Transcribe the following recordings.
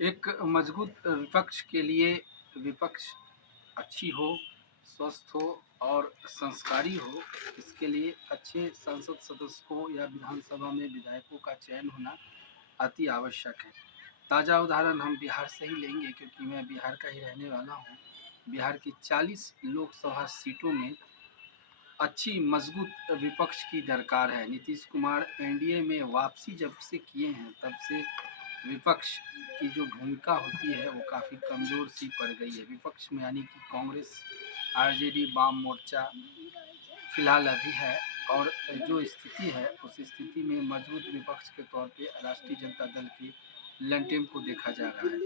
एक मजबूत विपक्ष के लिए विपक्ष अच्छी हो, स्वस्थ हो और संस्कारी हो, इसके लिए अच्छे संसद सदस्यों या विधानसभा में विधायकों का चयन होना अति आवश्यक है। ताज़ा उदाहरण हम बिहार से ही लेंगे क्योंकि मैं बिहार का ही रहने वाला हूँ। बिहार की 40 लोकसभा सीटों में अच्छी मजबूत विपक्ष की दरकार है। नीतीश कुमार एनडीए में वापसी जब से किए हैं तब से विपक्ष की जो भूमिका होती है वो काफ़ी कमज़ोर सी पड़ गई है। विपक्ष में यानी कि कांग्रेस, आरजेडी, वाम मोर्चा फिलहाल अभी है और जो स्थिति है उस स्थिति में मजबूत विपक्ष के तौर पे राष्ट्रीय जनता दल के लंटेम को देखा जा रहा है।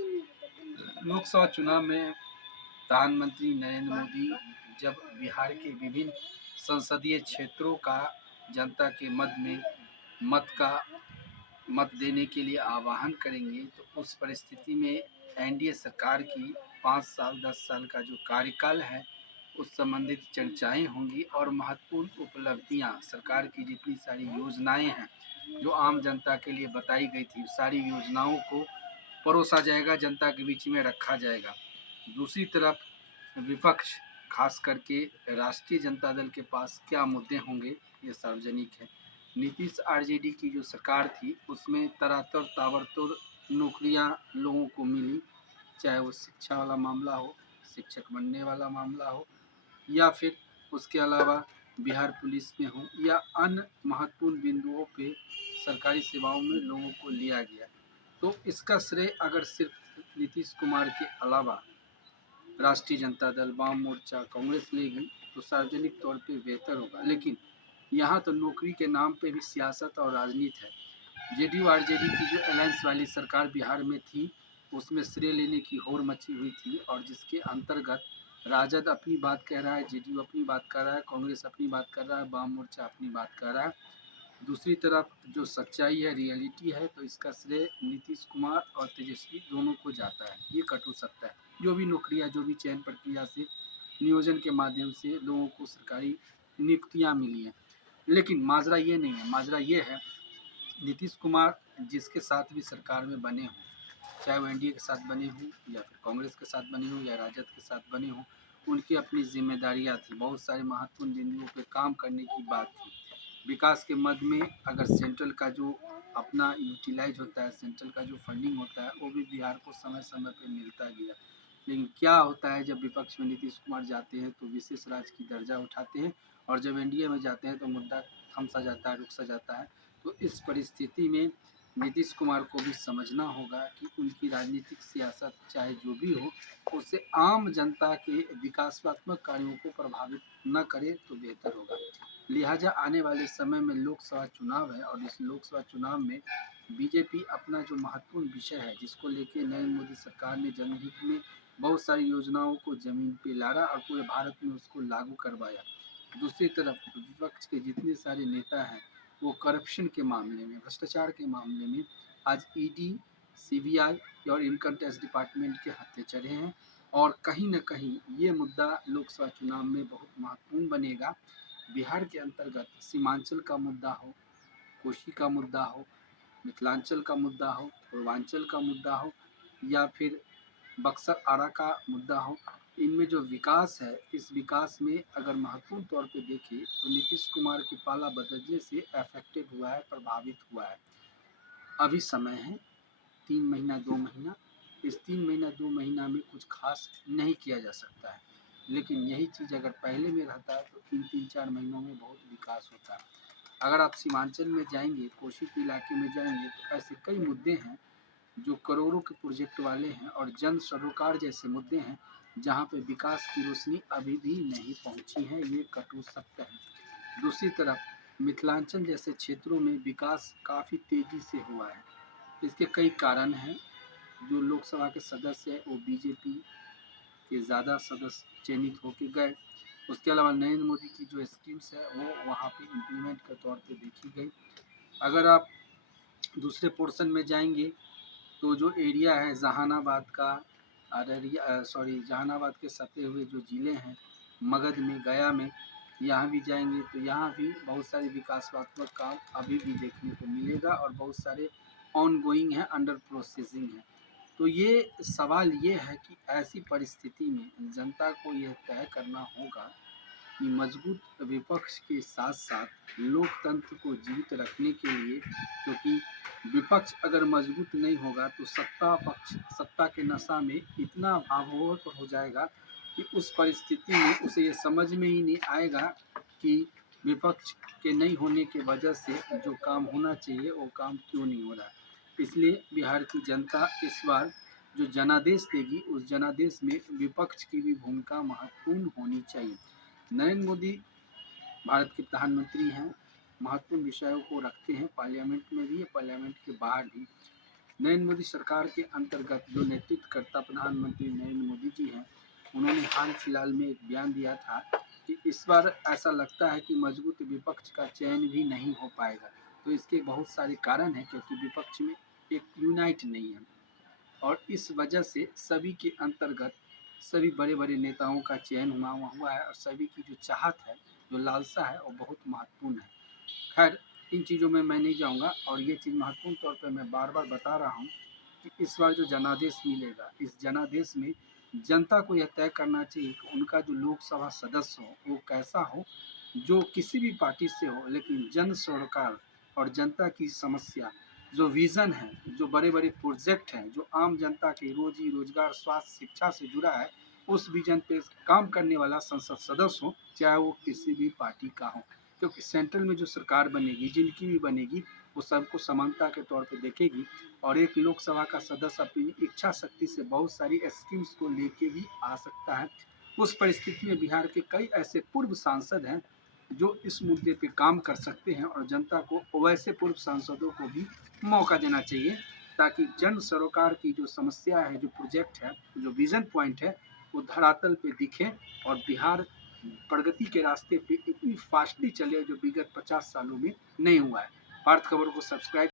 लोकसभा चुनाव में प्रधानमंत्री नरेंद्र मोदी जब बिहार के विभिन्न संसदीय क्षेत्रों का जनता के मत देने के लिए आह्वान करेंगे तो उस परिस्थिति में एनडीए सरकार की 5 साल 10 साल का जो कार्यकाल है उस संबंधित चर्चाएं होंगी और महत्वपूर्ण उपलब्धियां सरकार की जितनी सारी योजनाएं हैं जो आम जनता के लिए बताई गई थी सारी योजनाओं को परोसा जाएगा, जनता के बीच में रखा जाएगा। दूसरी तरफ विपक्ष खास करके राष्ट्रीय जनता दल के पास क्या मुद्दे होंगे ये सार्वजनिक है। नीतीश आरजेडी की जो सरकार थी उसमें तरातर ताबड़तोड़ नौकरियां लोगों को मिली, चाहे वो शिक्षा वाला मामला हो, शिक्षक बनने वाला मामला हो या फिर उसके अलावा बिहार पुलिस में हो या अन्य महत्वपूर्ण बिंदुओं पे सरकारी सेवाओं में लोगों को लिया गया। तो इसका श्रेय अगर सिर्फ नीतीश कुमार के अलावा राष्ट्रीय जनता दल, वाम मोर्चा, कांग्रेस लेगी तो सार्वजनिक तौर पे बेहतर होगा। लेकिन यहाँ तो नौकरी के नाम पे भी सियासत और राजनीति है। जेडीयू आरजेडी की जो अलायंस वाली सरकार बिहार में थी उसमें श्रेय लेने की होड़ मची हुई थी और जिसके अंतर्गत राजद अपनी बात कह रहा है, जेडीयू अपनी बात कर रहा है, कांग्रेस अपनी बात कर रहा है, वाम मोर्चा अपनी बात कर रहा है। दूसरी तरफ जो सच्चाई है, रियलिटी है, तो इसका श्रेय नीतीश कुमार और तेजस्वी दोनों को जाता है। ये कटु सत्य है। जो भी नौकरियां, जो भी चयन प्रक्रिया से नियोजन के माध्यम से लोगों को सरकारी नियुक्तियां मिली हैं, लेकिन माजरा ये नहीं है। माजरा ये है नीतीश कुमार जिसके साथ भी सरकार में बने हों, चाहे वो एनडीए के साथ बने हों या फिर कांग्रेस के साथ बने हों या राजद के साथ बने हों, उनकी अपनी जिम्मेदारियां थी। बहुत सारे महत्वपूर्ण बिंदुओं पे काम करने की बात थी। विकास के मद में अगर सेंट्रल का जो अपना यूटिलाइज होता है, सेंट्रल का जो फंडिंग होता है वो भी बिहार को समय समय पर मिलता गया। लेकिन क्या होता है जब विपक्ष में नीतीश कुमार जाते हैं तो विशेष राज्य की दर्जा उठाते हैं और जब एनडीए में जाते हैं तो मुद्दा थम सा जाता है, रुक सा जाता है। तो इस परिस्थिति में नीतीश कुमार को भी समझना होगा कि उनकी राजनीतिक सियासत चाहे जो भी हो उससे आम जनता के विकासात्मक कार्यों को प्रभावित न करे तो बेहतर होगा। लिहाजा आने वाले समय में लोकसभा चुनाव है और इस लोकसभा चुनाव में बीजेपी अपना जो महत्वपूर्ण विषय है जिसको लेके नरेंद्र मोदी सरकार ने जनहित में बहुत सारी योजनाओं को जमीन पे लाया और पूरे भारत में उसको लागू करवाया। दूसरी तरफ विपक्ष के जितने सारे नेता हैं वो करप्शन के मामले में, भ्रष्टाचार के मामले में आज ईडी, सीबीआई और इनकम टैक्स डिपार्टमेंट के हत्थे चढ़े हैं और कहीं न कहीं ये मुद्दा लोकसभा चुनाव में बहुत महत्वपूर्ण बनेगा। बिहार के अंतर्गत सीमांचल का मुद्दा हो, कोशी का मुद्दा हो, मिथिलांचल का मुद्दा हो, पूर्वांचल का मुद्दा हो या फिर बक्सर आरा का मुद्दा हो, इनमें जो विकास है इस विकास में अगर महत्वपूर्ण तौर पे देखें तो नीतीश कुमार की पाला बदलने से अफेक्टेड हुआ है, प्रभावित हुआ है। अभी समय है 3 महीना 2 महीना, इस 3 महीना 2 महीना में कुछ खास नहीं किया जा सकता है, लेकिन यही चीज़ अगर पहले में रहता है तो 3-3-4 महीनों में बहुत विकास होता है। अगर आप सीमांचल में जाएंगे, कोशी के इलाके में जाएंगे तो ऐसे कई मुद्दे हैं जो करोड़ों के प्रोजेक्ट वाले हैं और जन सरोकार जैसे मुद्दे हैं जहाँ पे विकास की रोशनी अभी भी नहीं पहुँची है। ये कटु सत्य है। दूसरी तरफ मिथिलांचल जैसे क्षेत्रों में विकास काफ़ी तेज़ी से हुआ है। इसके कई कारण हैं। जो लोकसभा के सदस्य हैं वो बीजेपी के ज़्यादा सदस्य चयनित होके गए। उसके अलावा नरेंद्र मोदी की जो स्कीम्स है वो वहाँ पे इम्प्लीमेंट के तौर पे देखी गई। अगर आप दूसरे पोर्शन में जाएंगे तो जो एरिया है जहानाबाद का, जहानाबाद के सटे हुए जो ज़िले हैं, मगध में, गया में, यहाँ भी जाएंगे तो यहाँ भी बहुत सारे विकासात्मक काम अभी भी देखने को मिलेगा और बहुत सारे ऑन गोइंग है, अंडर प्रोसेसिंग है। तो ये सवाल ये है कि ऐसी परिस्थिति में जनता को यह तय करना होगा कि मजबूत विपक्ष के साथ साथ लोकतंत्र को जीवित रखने के लिए, क्योंकि विपक्ष अगर मजबूत नहीं होगा तो सत्ता पक्ष सत्ता के नशा में इतना भावुक हो जाएगा कि उस परिस्थिति में उसे ये समझ में ही नहीं आएगा कि विपक्ष के नहीं होने के वजह से जो काम होना चाहिए वो काम क्यों नहीं हो रहा। इसलिए बिहार की जनता इस बार जो जनादेश देगी उस जनादेश में विपक्ष की भी भूमिका महत्वपूर्ण होनी चाहिए। नरेंद्र मोदी भारत के प्रधानमंत्री हैं, महत्वपूर्ण विषयों को रखते हैं पार्लियामेंट में भी, पार्लियामेंट के बाहर भी। नरेंद्र मोदी सरकार के अंतर्गत जो नेतृत्वकर्ता प्रधानमंत्री नरेंद्र मोदी जी हैं, उन्होंने हाल फिलहाल में एक बयान दिया था कि इस बार ऐसा लगता है कि मजबूत विपक्ष का चयन भी नहीं हो पाएगा। तो इसके बहुत सारे कारण हैं, क्योंकि विपक्ष में एक यूनाइट नहीं है और इस वजह से सभी के अंतर्गत सभी बड़े बड़े नेताओं का चयन हुआ है और सभी की जो चाहत है, जो लालसा है, वो बहुत महत्वपूर्ण है। खैर, इन चीज़ों में मैं नहीं जाऊंगा और ये चीज़ महत्वपूर्ण तौर पर मैं बार बार बता रहा हूँ कि इस बार जो जनादेश मिलेगा, इस जनादेश में जनता को यह तय करना चाहिए कि उनका जो लोकसभा सदस्य हो वो कैसा हो, जो किसी भी पार्टी से हो, लेकिन जन सरोकार और जनता की समस्या, जो विज़न है, जो बड़े बड़े प्रोजेक्ट हैं, जो आम जनता के रोजी रोजगार स्वास्थ्य शिक्षा से जुड़ा है, उस विजन पे काम करने वाला संसद सदस्य हो, चाहे वो किसी भी पार्टी का हो। क्योंकि सेंट्रल में जो सरकार बनेगी, जिनकी भी बनेगी, वो सबको समानता के तौर पे देखेगी और एक लोकसभा का सदस्य अपनी इच्छा शक्ति से बहुत सारी स्कीम्स को लेके भी आ सकता है। उस परिस्थिति में बिहार के कई ऐसे पूर्व सांसद हैं जो इस मुद्दे पे काम कर सकते हैं और जनता को वैसे पूर्व सांसदों को भी मौका देना चाहिए, ताकि जन सरोकार की जो समस्या है, जो प्रोजेक्ट है, जो विजन पॉइंट है, वो धरातल पे दिखे और बिहार प्रगति के रास्ते पे इतनी फास्टली चले जो विगत 50 सालों में नहीं हुआ है। भारत खबर को सब्सक्राइब